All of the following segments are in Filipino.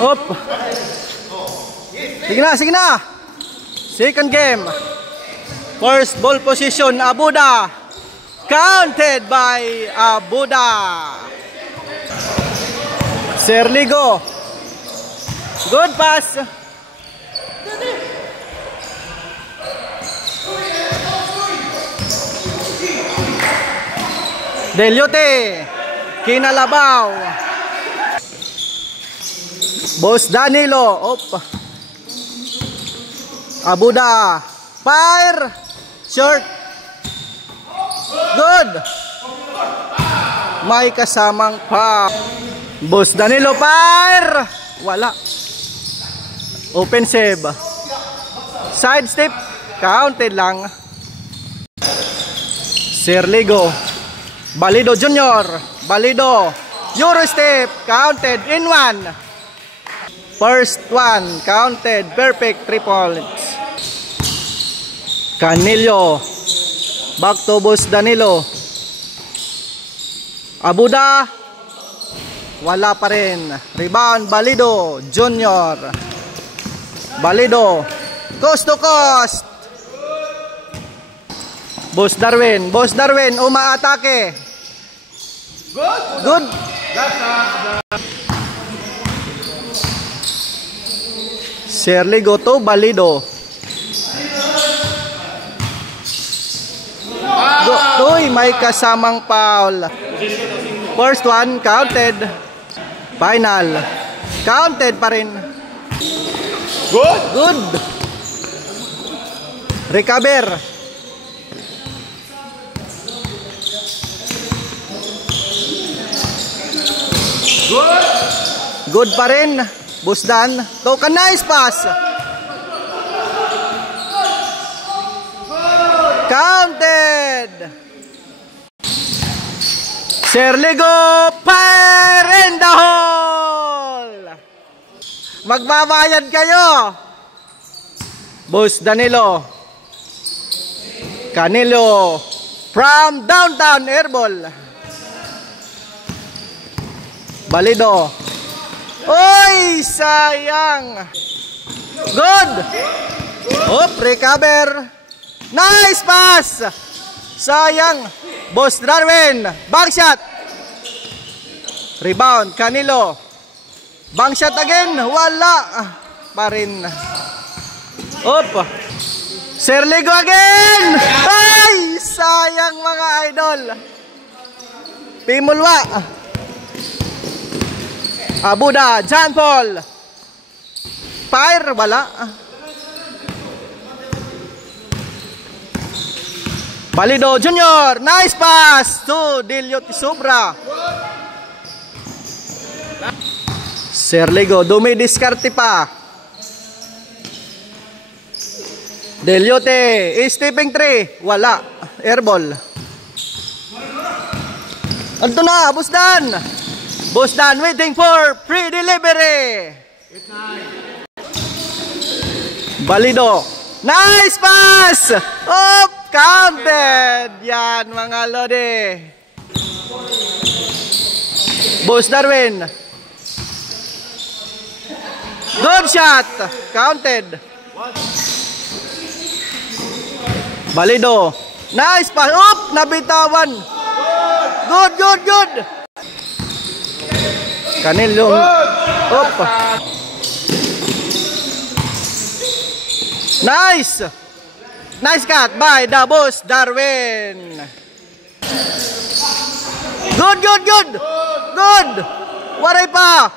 Op. Sige na, sige na. Second game. First ball position, Abuda. Counted by Abuda. Serligo. Good pass. Deliote. Kinalabaw. Boss Danilo. Op. Abuda. Fire. Short. Good. May kasamang pa. Boss Danilo. Fire. Wala. Open save. Side step. Counted lang. Serligo. Balido Junior. Balido. Euro step. Counted in one. First one. Counted. Perfect. 3 points. Canillo. Back to Boss Danilo. Abuda. Wala pa rin. Rebound. Balido Junior. Balido. Coast to coast. Boss Darwin. Boss Darwin. Umaatake. Good. Serligo to Balido. Uy, may kasamang foul. First one, counted. Final. Counted pa rin. Good. Good. Recover. Good. Good pa rin. Busdan. Toka, nice pass. Counted. Serligo. Fire in the hole. Magbabayad kayo. Boss Danilo. Canillo. From downtown airball. Balido. Uy, sayang. Good. Up, recover. Nice pass. Sayang. Boss Darwin. Bank shot. Rebound. Canillo. Bank shot again. Wala pa rin. Up. Serligo again. Ay, sayang mga idol. Pimulwa. Abuda, John Paul. Fire, wala. Balido Junior, nice pass to Deliote Sobra. Serligo, dumidiskarte pa. Deliote, stepping 3, wala. Airball. Anto na, Busdan. Busdan waiting for free delivery. Balido. Nice pass. Up, counted. Yan mga lodi. Boss Darwin. Good shot. Counted. Balido. Nice pass. Up, nabitawan. Good, good, good. Canillo. Up. Nice. Nice cut by the Boss Darwin. Good, good, good. Good. Waray pa.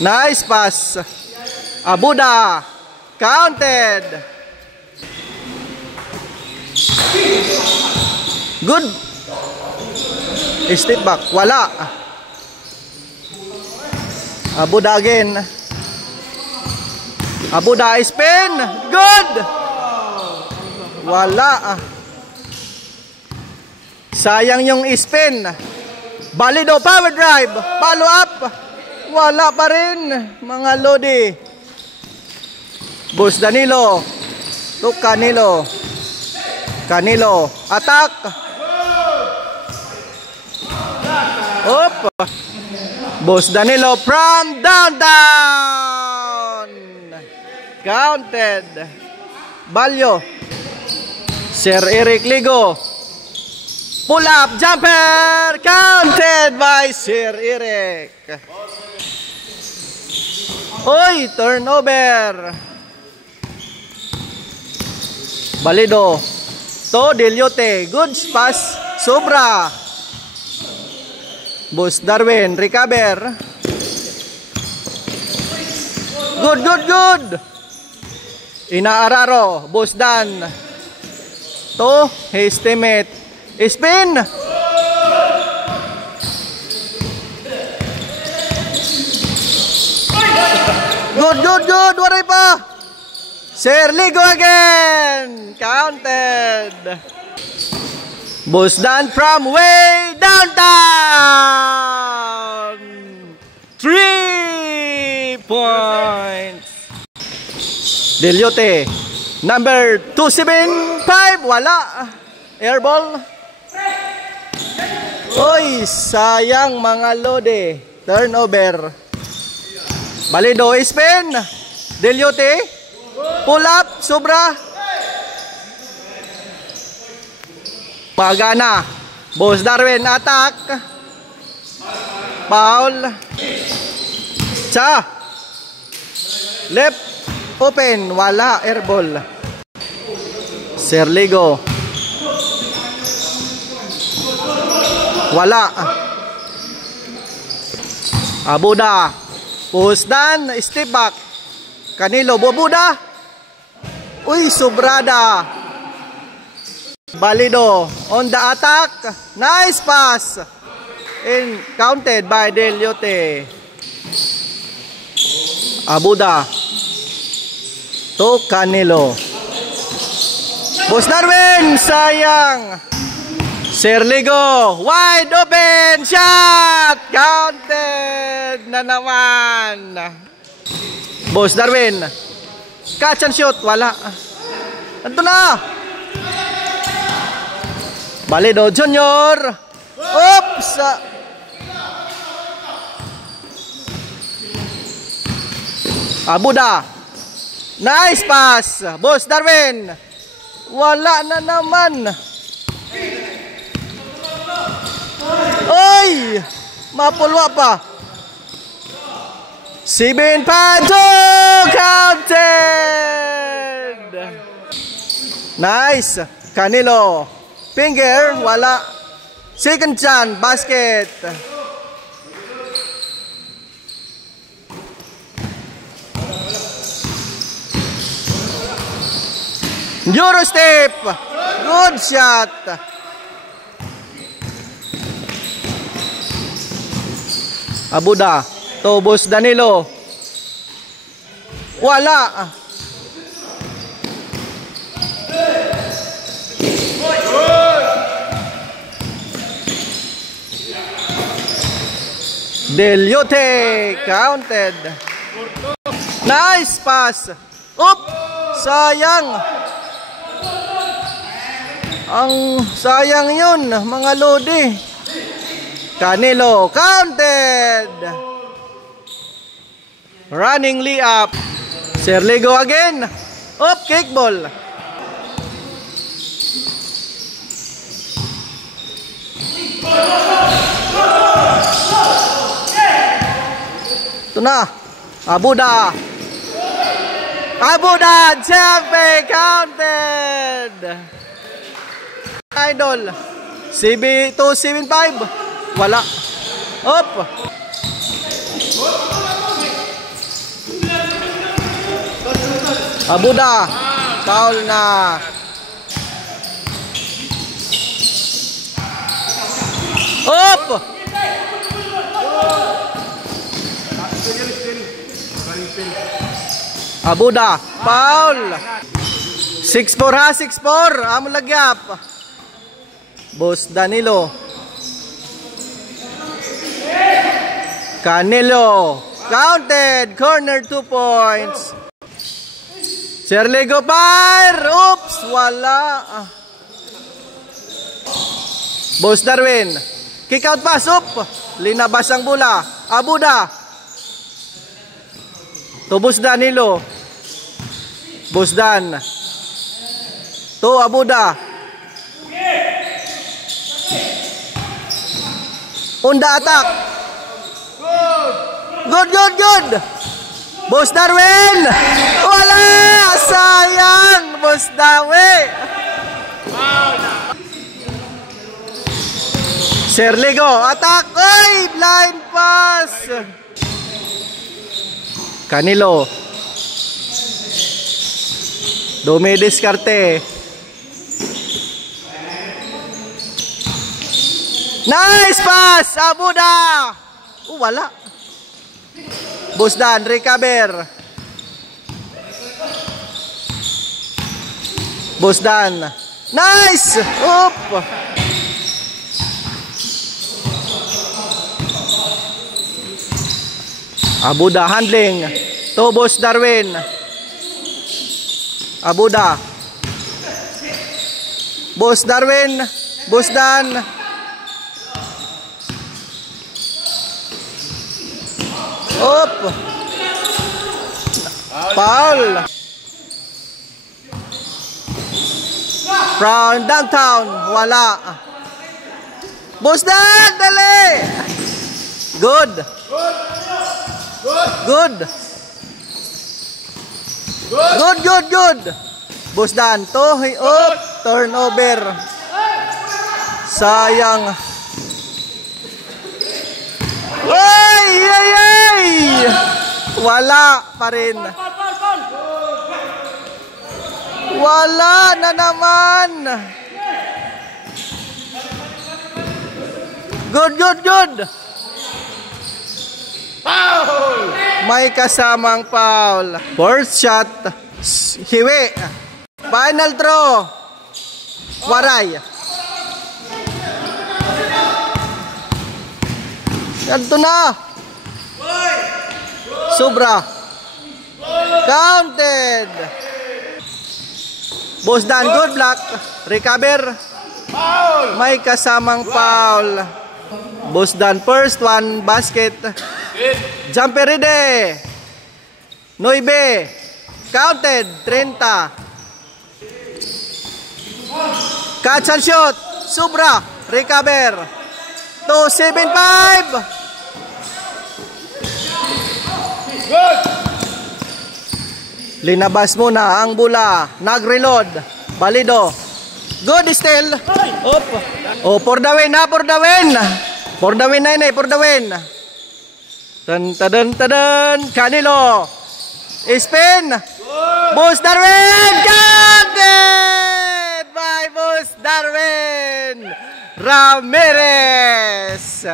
Nice pass. Abuda. Counted. Good. Step back. Wala. Abuda again. Abuda spin. Good. Wala. Sayang yung spin. Balido power drive. Follow up. Wala pa rin mga lodi. Boss Danilo. To Canillo. Canillo. Attack. Boss Danilo from downtown. Counted. Balyo. Sir Eric Ligo. Pull up jumper. Counted by Sir Eric. Oy, turnover. Balido. To Deliote. Good pass. Sobra. Boss Darwin. Recover. Good. Inaararo. Boss Dan. To his teammate. Spin. Good. Waray pa. Sir Ligo again. Counted. Boss Dan from way downtown. 3 points. Deliote. Number 275. Wala. Airball. Oy, sayang mga lode. Turnover. Balido, spin. Deliote. Pull up, sobra. Pagana. Boss Darwin, attack. Foul. Cha. Left. Open. Wala. Airball. Sir Ligo. Wala. Abuda. Post dan. Step back. Canelo. Abuda. Uy, sobrada. Balido. On the attack. Nice pass. And counted by Deliote. Abuda. To Canelo. Boss Darwin. Sayang. Sir Ligo, wide open shot, counted na naman. Boss Darwin, catch and shoot, wala. Ito na. Balido Junior. Oops. Abuda. Nice pass. Boss Darwin. Wala na naman. Oy! Mapulwa pa. 7-5. Counted! Nice. Canelo. Finger. Wala. Second chance. Basket. Eurostep. Good shot. Abuda. To Boss Danilo. Wala. Deliote. Counted. Nice pass. Up. Sayang. Ang sayang yun, mga lodi. Canelo, counted. Running layup. Sir Ligo again. Up, kickball. Ito na. Abuda. Abuda, champion, counted. Idol. CB275. Wala. Up. Abuda. Foul na. Up. Abuda. Foul. 6-4 ha. 6-4. Amo lagyap. Boss Danilo. Canelo. Counted. Corner 2 points. Sir Ligo fire. Oops. Wala. Boss Darwin. Kick out pass, up. Linabas ang bola. Abuda. To Busdan Nilo. Busdan. To Abuda. Unda attack. Good. Boss Darwin. Wala. Sayang. Boss Darwin. Serligo. Attack. Oy. Blind pass. Canelo. Dumi diskarte. Nice pass! Abuda! Wala. Busdan, recover. Busdan. Nice! Up! Abuda handling. To Boss Darwin. Abuda. Boss Darwin. Busdan. Up. Foul. From downtown. Wala. Busdan, dali. Good. Busdan, tohi up, turnover. Sayang. Ay! Wala pa rin. Wala na naman. Good. Foul! May kasamang foul. First shot, hiwi. Final throw. Waray. Ganto na. Sobra. Counted. Busdan, good block. Recover. May kasamang foul. Busdan, first one, basket. Jumper ready. 9. Counted. 30. Catch and shoot. Sobra. Recover. 2-7-5. Good. Linabas muna ang bola. Nag-reload. Balido. Good still. Up. Oh, for the win, for the win. For the win, for the win. Tan. Canelo. Spin. Boss Darwin. Counted by Boss Darwin Ramirez.